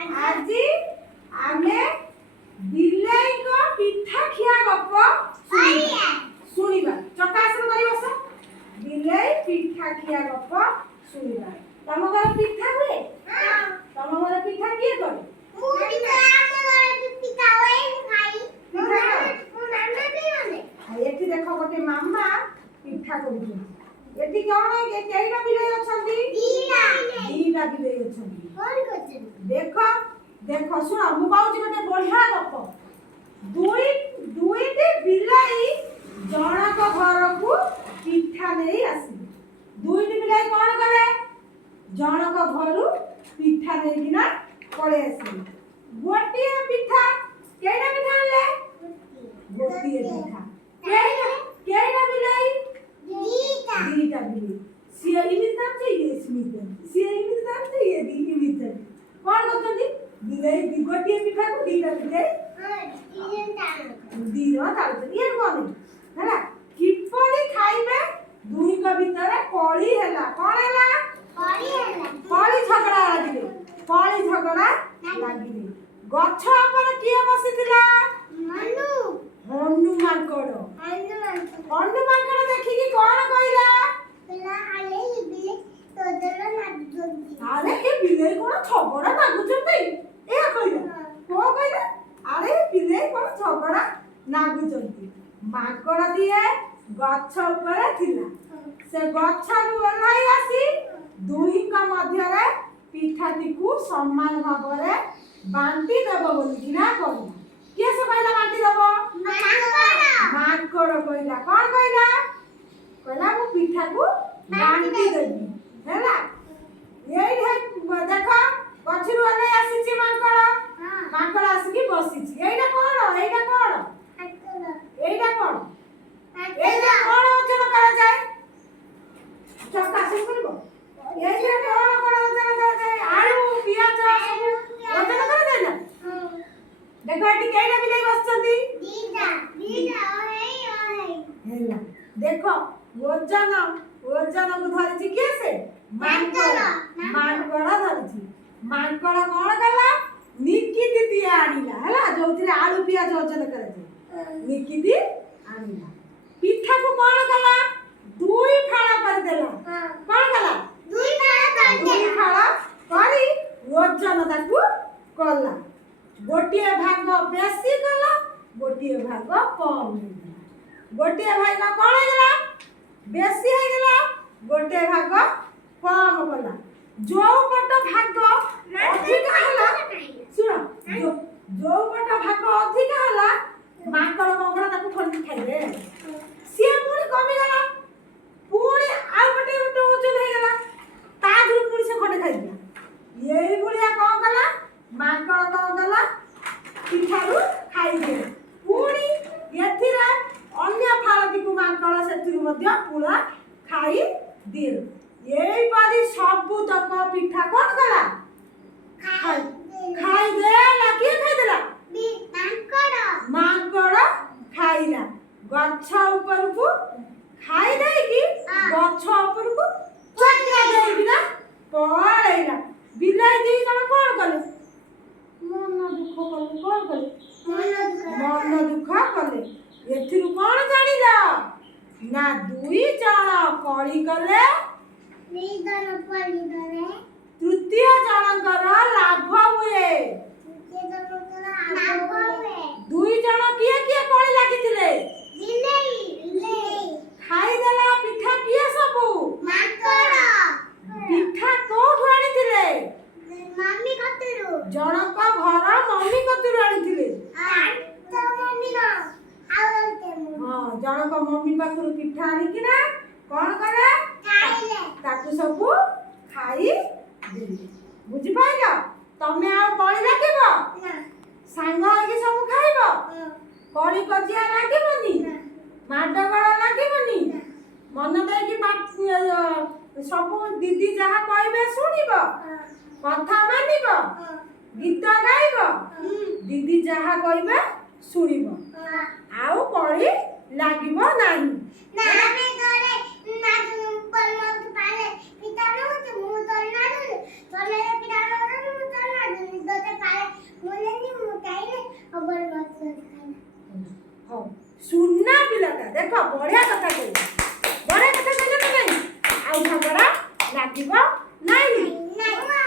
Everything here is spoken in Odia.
আজি ଆମେ ବିଲେଇଙ୍କ ପିଠା ଖିଆ ଗପ ଶୁଣିବା। ଚକାସନ କରି ବସ। ବିଲେଇ ପିଠା ଖିଆ ଗପ ଶୁଣିବା। ତମ ଘର ପିଠା ହୁଏ? ତମ ଘର ପିଠା କିଏ କରେ? ଏଠି ଦେଖ ଗୋଟେ ମାମା ପିଠା କରୁଛନ୍ତି। ଏଠି କଣ କେଇଟା ବିଲେଇ ଅଛନ୍ତି? ଦିଟା ବିଲେଇ ଅଛନ୍ତି। ଦେଖ ଦେଖ ଶୁଣ ମୁଁ କହୁଛି ଗୋଟେ ବଢିଆ ଗପ। ଦୁଇଟି ବିଲେଇ ଜଣକ ଘରକୁ ପିଠା ନେଇ ଆସିଲେ। ଦୁଇଟି ବିଲେଇ କଣ କଲେ? ଜଣକ ଘରୁ ପିଠା ନେଇକିନା ପଳେଇ ଆସିଲେ। ଗୋଟିଏ ପିଠା କେଇଟା ପିଠା ଆଣିଲେ? ଗୋଟିଏ ପିଠା। କେଇଟା ବିଲେଇ? ଦିଟା ବିଲେଇ। ସିଏ ଇମିତି ଚାଲିଛି, ଇଏ ସିମିତି ଚାଲିଛି। ସିଏ ଇମିତି ଚାଲିଛି, ଇଏ ଇମିତି ଚାଲିଛି। କଣ କରୁଛନ୍ତି? ବିଲେଇ ଗୋଟିଏ ପିଠାକୁ ଦିଟା ବିଲେଇ ଦିଜଣ ଚାଲୁଛନ୍ତି। ଇଏ କଣ ହେଲା? କିପରି ଖାଇବେ? ଦୁହିଁଙ୍କ ଭିତରେ କଳି ହେଲା। କଣ ହେଲା? କଳି ଝଗଡା ଲାଗିଲେ। କଳି ଝଗଡା ଲାଗିଲେ। ଗଛ ଉପରେ କିଏ ବସିଥିଲା? ହନୁ ମାଙ୍କଡ। ହନୁ ମାଙ୍କଡ ଦେଖିକି କଣ କହିଲା? ଆରେ ଏ ବିଲେଇ କଣ ଝଗଡା ଲାଗୁଛନ୍ତି? ଏହା କହିଲା। କଣ କହିଲା? ଆରେ ବିଲେଇ କଣ ଝଗଡା ଲାଗୁଛନ୍ତି? ମାଙ୍କଡ ଦିଏ ଗଛ ଉପରେ ଥିଲା। ସେ ଗଛରୁ ଓହ୍ଲାଇ ଆସି ଦୁହିଁଙ୍କ ମଧ୍ୟରେ ପିଠାଟିକୁ ସମାନ ଭାବରେ ବାଣ୍ଟି ଦେବ ବୋଲିକିନା କହିଲା। କିଏ ସେ କହିଲା ବାଣ୍ଟି ଦେବ? ମାଙ୍କଡ କହିଲା। କଣ କହିଲା? କହିଲା ମୁଁ ପିଠାକୁ ବାଣ୍ଟି ଦେବି ହେଲା। ଏଇଠି ଦେଖ ଗଛରୁ ଓହ୍ଲାଇ ଆସିଛି ମାଙ୍କଡ। ମାଙ୍କଡ ଆସିକି ବସିଛି। ଏଇଟା କଣ? ଏଇଟା କଣ? ଏଇଟା କଣ? ଏଇଟା କଣ ଓଜନ କରାଯାଏ? ଚକାସନ କରିବ। ଏଇଟା କଣ ଓଜନ କରାଯାଏ? ଆଳୁ ପିଆଜ ସବୁ ଓଜନ କରାଯାଏ ନା? ଦେଖ ଏଠି କେଇଟା ବିଲେଇ ବସିଛନ୍ତି? ହେଲା ଦେଖ ଓଜନକୁ ଧରିଛି କିଏ? ସେ ମାଙ୍କଡ ଧରିଛି। ମାଙ୍କଡ କଣ କଲା? ନିକିତି ଦିଏ ଆଣିଲା ହେଲା, ଯୋଉଥିରେ ଆଳୁ ପିଆଜ ଓଜନ କରାଯାଏ। ନିକିତି ଆଣିଲା। ପିଠାକୁ କଣ କଲା? ଦୁଇ ଫାଳ କରିଦେଲା। କଣ କଲା? ଦୁଇ ଫାଳ କରି ଓଜନ ତାକୁ କଲା। ଗୋଟିଏ ଭାଗ ବେଶୀ କଲା, ଗୋଟିଏ ଭାଗ କମ ହେଇଗଲା। ଗୋଟିଏ ଭାଗ କଣ ହେଇଗଲା? ବେଶୀ ହେଇଗଲା। ଗୋଟିଏ ଭାଗ କମ କଲା। ଯୋଉ ପଟ ଭାଗ ଅଧିକା ହେଲା, ଶୁଣ, ଯୋଉ ପଟ ଭାଗ ଅଧିକା ହେଲା ମାଙ୍କଡ କଣ କଲା? ତାକୁ ଖଣ୍ଡି ଖାଇଲେ। ସିଏ ପୁଣି କମିଗଲା। ପୁଣି ଆଉ ଗୋଟେ ଓଜନ ହେଇଗଲା। ତା ଦେହରୁ ପୁଣି ସେ ଖଣ୍ଡେ ଖାଇଥିଲା। ଏଇ ଭଳିଆ କଣ କଲା? ମାଙ୍କଡ କଣ କଲା? ପିଠାରୁ ଖାଇଦେଲା। ପୁଣି ଏଥିରେ ଅନ୍ୟ ଫାଳଟିକୁ ମାଙ୍କଡ ସେଥିରୁ ମଧ୍ୟ ପୁରା ଖାଇଦିଏ। ଏଇପରି ସବୁ ତକ ପିଠା କଣ କଲା? ଖାଇଦେଲା। କିଏ ଖାଇଦେଲା? ମାଙ୍କଡ ଖାଇଲା। ଗଛ ଉପରକୁ ଖାଇ ଦେଇକି ଗଛ ଉପରକୁ ଚଟକା ଦେଇକିନା ପଳେଇଲା। ବିଲେଇ ଦି ଜଣ କଣ କଲେ? ମନ ଦୁଃଖ କଲେ। କଣ କଲେ? ମନ ଦୁଃଖ କଲେ। ଏଥିରୁ କଣ ଜାଣିଲ? ନା ଦୁଇ ଜଣ କଳି କଲେ ତୃତୀୟ ଜଣଙ୍କର ଲାଭ ହୁଏ। ଦୁଇ ଜଣ କିଏ କିଏ କଳି ଲାଗିଥିଲେ? ଖାଇଦେଲା ପିଠା କିଏ ସବୁ? ପିଠା କୋଉଠୁ ଆଣିଥିଲେ? ଜଣକ ଘର ମମି କତିରୁ ଆଣିଥିଲେ। ଜଣକ ମମି ପାଖରୁ ପିଠା ଆଣିକିନା କଣ କଲେ? ତାକୁ ସବୁ ଖାଇଦେଲେ। ବୁଝିପାରିଲ? ତମେ ଆଉ କଳି ଲାଗିବ? ସାଙ୍ଗ ହେଇକି ସବୁ ଖାଇବ? କଳି କଜିଆ ଲାଗିବନି? ମାଡଗୋଳ ଲାଗିବନି? ମନ ଦେଇକି ସବୁ ଦିଦି ଯାହା କହିବେ ଶୁଣିବ? କଥା ମାନିବ? ଗୀତ ଗାଇବ? ଦିଦି ଯାହା କହିବେ ଶୁଣିବ? ଆଉ କଳି ଲାଗିବ ନାହିଁ। ଦେଖ ବଢିଆ କଥା